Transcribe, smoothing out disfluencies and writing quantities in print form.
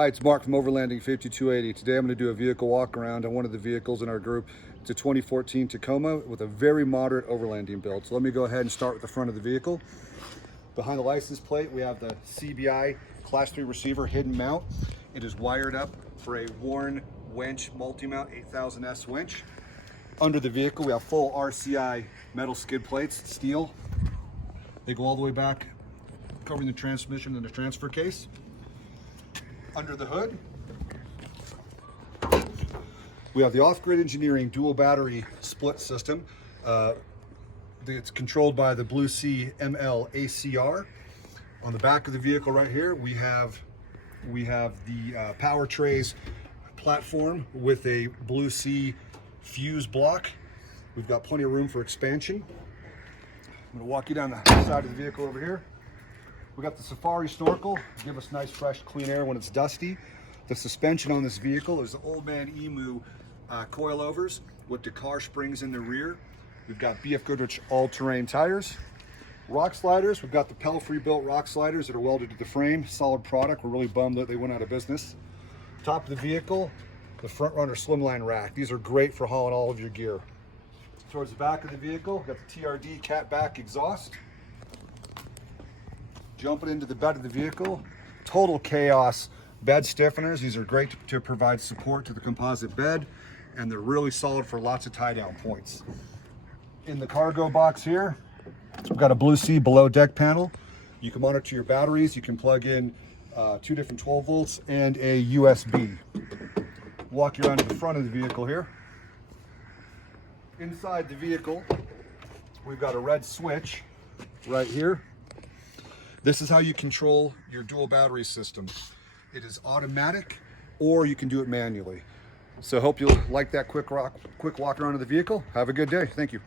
Hi, it's Mark from Overlanding 5280. Today I'm going to do a vehicle walk around on one of the vehicles in our group. It's a 2014 Tacoma with a very moderate overlanding build. So let me go ahead and start with the front of the vehicle. Behind the license plate we have the CBI Class 3 receiver hidden mount. It is wired up for a Warren winch multi-mount 8000S winch. Under the vehicle we have full RCI metal skid plates, steel. They go all the way back, covering the transmission and the transfer case. Under the hood, we have the Off-Grid Engineering dual battery split system. It's controlled by the Blue Sea ML ACR. On the back of the vehicle right here, we have the power trays platform with a Blue Sea fuse block. We've got plenty of room for expansion. I'm going to walk you down the side of the vehicle over here. We got the Safari snorkel, give us nice fresh clean air when it's dusty. The suspension on this vehicle is the Old Man Emu coilovers with Dakar springs in the rear. We've got BF Goodrich all-terrain tires. Rock sliders, we've got the Pelfrey built rock sliders that are welded to the frame. Solid product, we're really bummed that they went out of business. Top of the vehicle, the Front Runner slimline rack. These are great for hauling all of your gear. Towards the back of the vehicle, we've got the TRD cat back exhaust. Jumping into the bed of the vehicle, total chaos bed stiffeners. These are great to provide support to the composite bed, and they're really solid for lots of tie down points. In the cargo box here, we've got a Blue Sea below deck panel. You can monitor your batteries. You can plug in 2 different 12 volts and a USB. Walk you around to the front of the vehicle here. Inside the vehicle, we've got a red switch right here. This is how you control your dual battery system. It is automatic, or you can do it manually. So hope you'll like that quick walk around of the vehicle. Have a good day. Thank you.